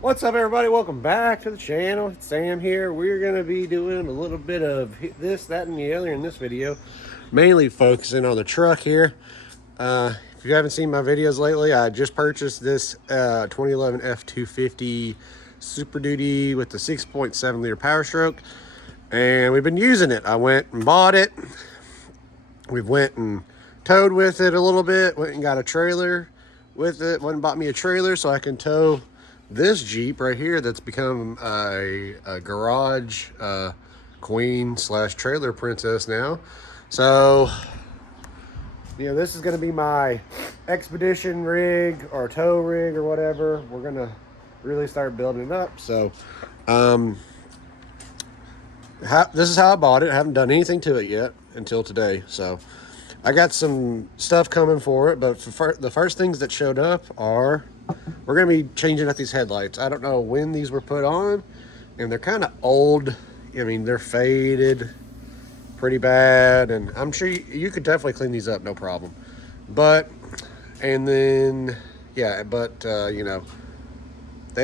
What's up, everybody? Welcome back to the channel. It's Sam here. We're going to be doing a little bit of this, that, and the other in this video. Mainly focusing on the truck here. If you haven't seen my videos lately, I just purchased this 2011 F250 Super Duty with the 6.7 liter Power Stroke. And we've been using it. I went and bought it. We went and towed with it a little bit. Went and got a trailer with it. Went and bought me a trailer so I can tow this Jeep right here that's become a garage queen slash trailer princess now. So, this is going to be my expedition rig or tow rig or whatever. We're going to really start building it up. So, this is how I bought it. I haven't done anything to it yet until today. So, I got some stuff coming for it, but the first things that showed up are we're going to be changing out these headlights. I don't know when these were put on, and they're kind of old. I mean, they're faded pretty bad, and I'm sure you could definitely clean these up, no problem. And then, they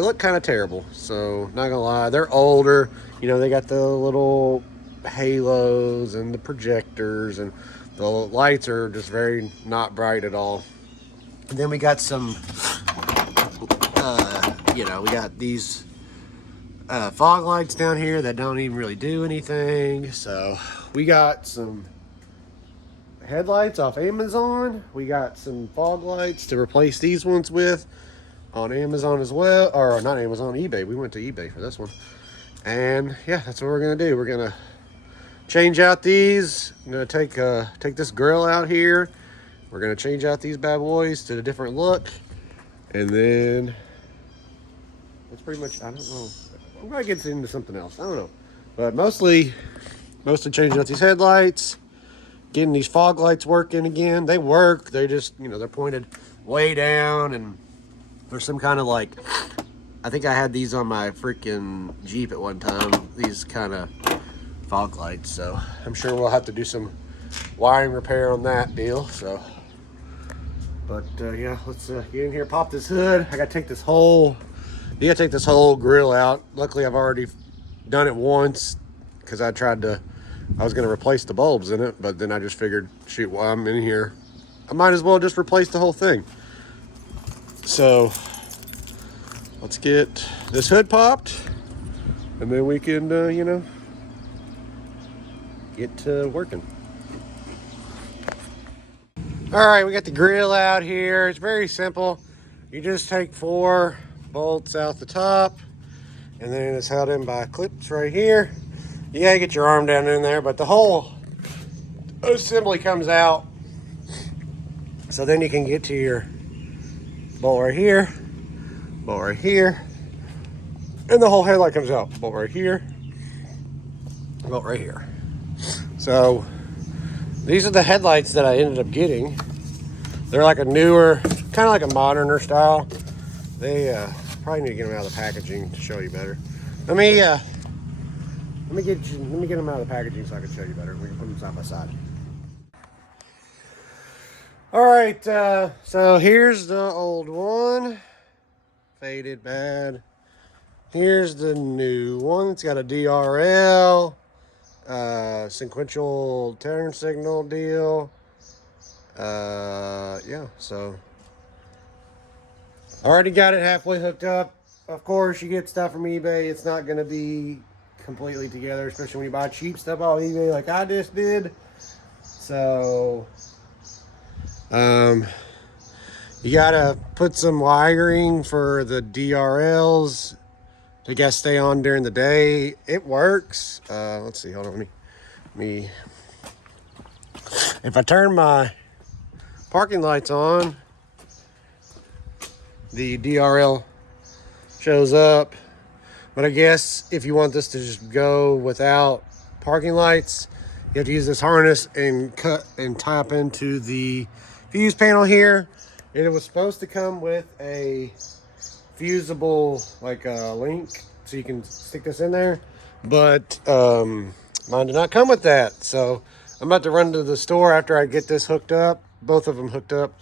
look kind of terrible. So, not going to lie, they're older. They got the little halos and the projectors, and the lights are just very not bright at all. And then we got some we got these fog lights down here that don't even really do anything. So we got some headlights off Amazon. We got some fog lights to replace these ones with on Amazon as well. Or not Amazon, eBay. We went to eBay for this one. And yeah, that's what we're going to do. We're going to change out these. I'm going to take this grill out here. We're going to change out these bad boys to a different look. And then that's pretty much, I don't know. I'm going to get into something else. I don't know. But mostly changing out these headlights, getting these fog lights working again. They work. They just, they're pointed way down. And there's some kind of I think I had these on my freaking Jeep at one time. These kind of fog lights. So I'm sure we'll have to do some wiring repair on that deal. So. But yeah, let's get in here, pop this hood. I gotta take this whole grill out. Luckily, I've already done it once because I was gonna replace the bulbs in it, but then I just figured, shoot, while I'm in here, I might as well just replace the whole thing. So let's get this hood popped, and then we can, get to working. All right, we got the grill out here. It's very simple. You just take 4 bolts out the top, and then it's held in by clips right here. You gotta get your arm down in there, but the whole assembly comes out. So then you can get to your bolt right here, and the whole headlight comes out. Bolt right here, bolt right here. So these are the headlights that I ended up getting. They're like a newer, kind of like a moderner style. They probably need to get them out of the packaging to show you better. Let me get them out of the packaging so I can show you better. We can put them side by side. All right, so here's the old one, faded bad. Here's the new one. It's got a DRL. Sequential turn signal deal. Yeah, so already got it halfway hooked up. Of course, you get stuff from eBay, it's not going to be completely together, especially when you buy cheap stuff off eBay like I just did. So you gotta put some wiring for the DRLs to get stay on during the day. It works. Let's see, hold on, let me if I turn my parking lights on, the DRL shows up. But I guess if you want this to just go without parking lights, you have to use this harness and cut and tap into the fuse panel here. And it was supposed to come with a fusible link so you can stick this in there, but mine did not come with that. So I'm about to run to the store after I get this hooked up, both of them hooked up,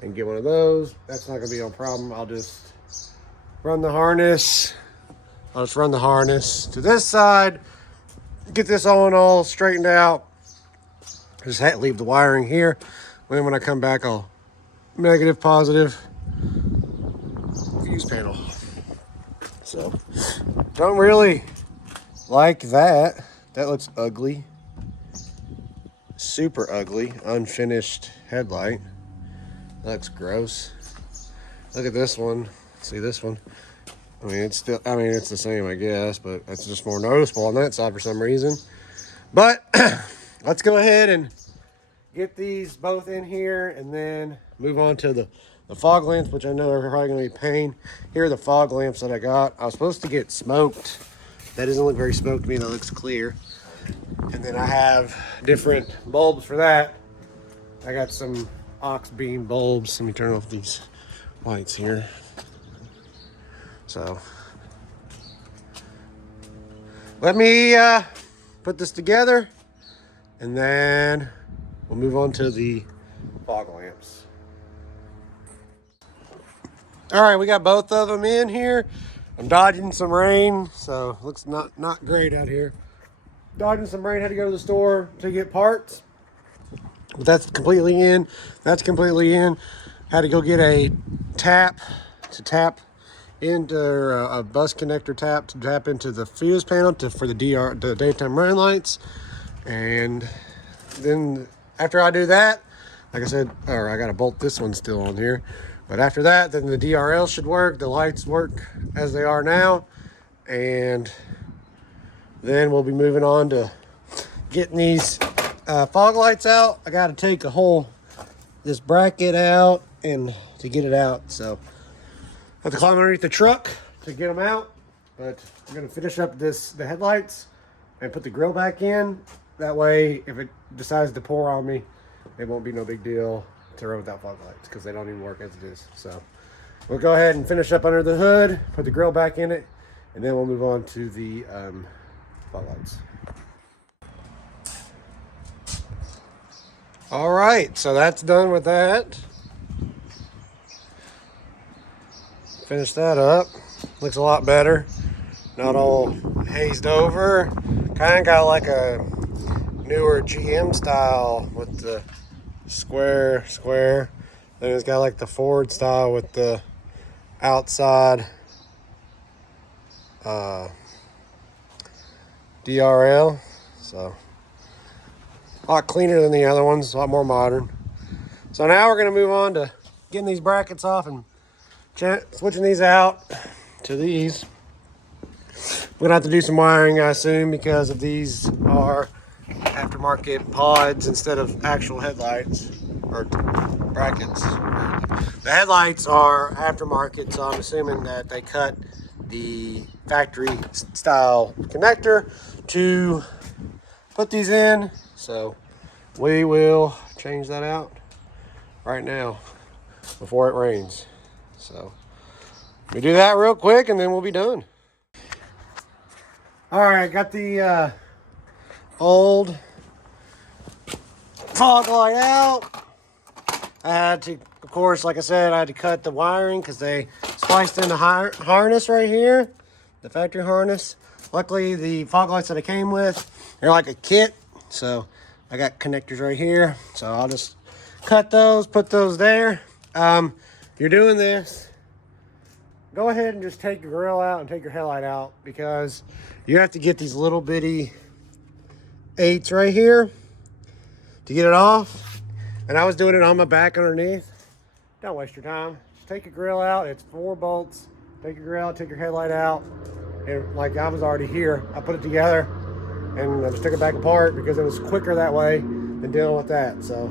and get one of those. That's not gonna be a problem. I'll just run the harness. I'll just run the harness to this side, get this on all straightened out. Just leave the wiring here. Then when I come back, I'll negative, positive, fuse panel. So, don't really like that. That looks ugly. Super ugly, unfinished headlight. That looks gross. Look at this one. See this one? I mean, it's still, I mean, it's the same, I guess, but it's just more noticeable on that side for some reason. But let's go ahead and get these both in here and then move on to the fog lamps, which I know are probably going to be a pain. Here are the fog lamps that I got. I was supposed to get smoked. That doesn't look very smoked to me. That looks clear. And then I have different bulbs for that. I got some ox beam bulbs. Let me turn off these lights here. So let me put this together and then we'll move on to the fog lamps. All right, we got both of them in here. I'm dodging some rain, so looks not great out here. Dodging some rain, had to go to the store to get parts. But that's completely in. That's completely in. Had to go get a tap to tap into a bus connector tap to tap into the fuse panel for the daytime running lights. And then after I do that, like I said, or I got to bolt this one still on here. But after that, then the DRL should work. The lights work as they are now. And then we'll be moving on to getting these fog lights out. I got to take this bracket out and to get it out. So I have to climb underneath the truck to get them out. But I'm going to finish up the headlights and put the grill back in. That way, if it decides to pour on me, it won't be no big deal to run without fog lights because they don't even work as it is. So we'll go ahead and finish up under the hood, put the grill back in it, and then we'll move on to the fog lights. All right, so that's done with that. Finish that up. Looks a lot better. Not all hazed over. Kind of got like a newer GM style with the square. Then it's got like the Ford style with the outside DRL. So a lot cleaner than the other ones, a lot more modern. So now we're going to move on to getting these brackets off and switching these out to these. We're going to have to do some wiring, I assume, because of these are aftermarket pods instead of actual headlights or brackets. The headlights are aftermarket, so I'm assuming that they cut the factory style connector to put these in. So we will change that out right now before it rains. So we do that real quick and then we'll be done. All right, got the old fog light out. I had to, of course, like I said, I had to cut the wiring because they spliced in the harness right here, the factory harness. Luckily, the fog lights that I came with, they're like a kit. So I got connectors right here. So I'll just cut those, put those there. If you're doing this, go ahead and just take your grill out and take your headlight out because you have to get these little bitty 8s right here to get it off. And I was doing it on my back underneath. Don't waste your time. Just take your grill out. It's 4 bolts. Take your grill out, take your headlight out. And like I was already here, I put it together and I just took it back apart because it was quicker that way than dealing with that. So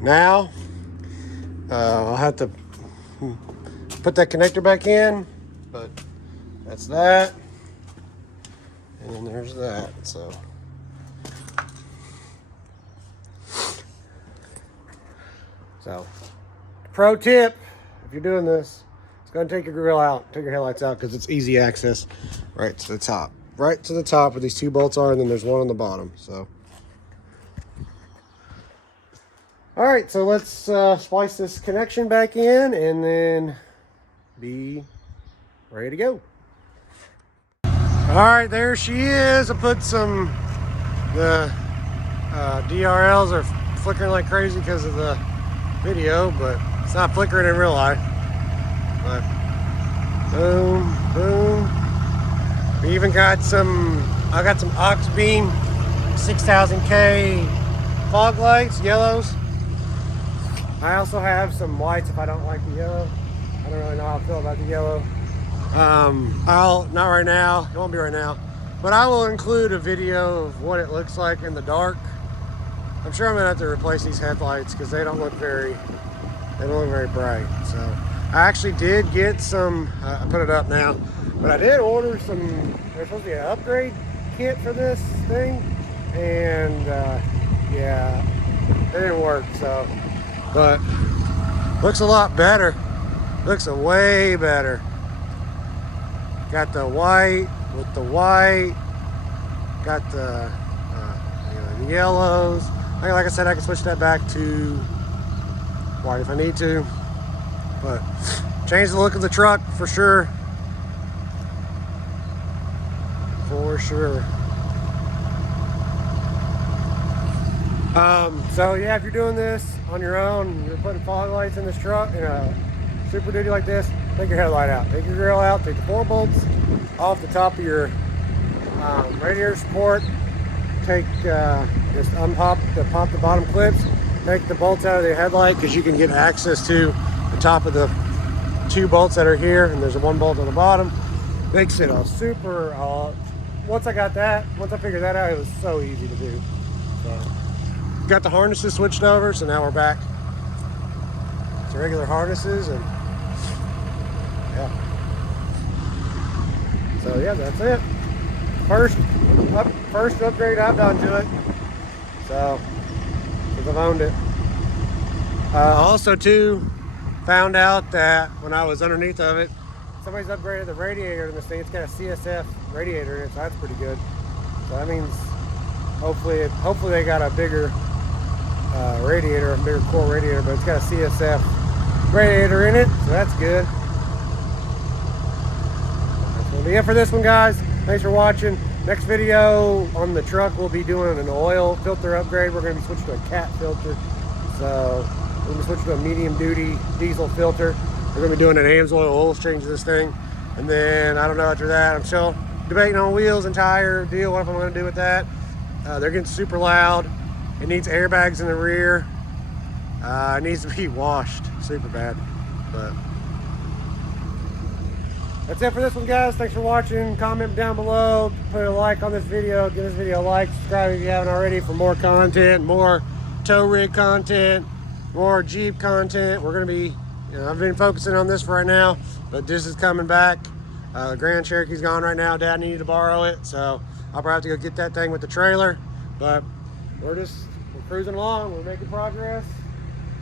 now I'll have to put that connector back in, but that's that. And then there's that. So pro tip, if you're doing this, it's going to take your grill out, take your headlights out because it's easy access right to the top. Right to the top where these 2 bolts are, and then there's one on the bottom. So all right, so let's splice this connection back in and then be ready to go. All right, there she is. I put the DRLs are flickering like crazy because of the video, but it's not flickering in real life. But boom, boom. We even got I got some Oxbeam 6000K fog lights, yellows. I also have some whites if I don't like the yellow. I don't really know how I feel about the yellow. Not right now, it won't be right now, but I will include a video of what it looks like in the dark. I'm sure I'm gonna have to replace these headlights because they don't look very bright. So I actually did get some, I put it up now, but I did order some, there's supposed to be an upgrade kit for this thing, and yeah, it didn't work, so, but looks a lot better, looks way better. Got the white with the white, got the yellows. Like I said, I can switch that back to white if I need to, but change the look of the truck for sure. For sure. So yeah, if you're doing this on your own, you're putting fog lights in this truck in a Super Duty like this, take your headlight out, take your grill out, take the 4 bolts off the top of your radiator support, take just pop the bottom clips, take the bolts out of the headlight because you can get access to the top of the 2 bolts that are here, and there's a 1 bolt on the bottom. Makes it a super, once I figured that out, it was so easy to do. So, got the harnesses switched over, so now we're back to regular harnesses, and yeah. So yeah, that's it. First upgrade I've done to it. So, because I've owned it. Also too, found out that when I was underneath of it, somebody's upgraded the radiator in this thing. It's got a CSF radiator in it, so that's pretty good. So that means hopefully they got a bigger radiator, a bigger core radiator, but it's got a CSF radiator in it, so that's good. That's gonna be it for this one, guys. Thanks for watching. Next video on the truck, we'll be doing an oil filter upgrade. We're going to be switching to a cat filter. So we're going to switch to a medium duty diesel filter. We're going to be doing an AMSOIL oil change to this thing. And then, I don't know, after that, I'm still debating on wheels and tire deal, what I'm going to do with that. They're getting super loud. It needs airbags in the rear. It needs to be washed super bad. But that's it for this one, guys. Thanks for watching. Comment down below. Put a like on this video. Give this video a like. Subscribe if you haven't already for more content, more tow rig content, more Jeep content. We're going to be, I've been focusing on this for right now, but this is coming back. Grand Cherokee's gone right now. Dad needed to borrow it, so I'll probably have to go get that thing with the trailer. But we're cruising along. We're making progress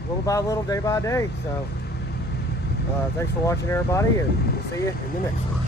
little by little, day by day. So thanks for watching, everybody, and we'll see you in the next one.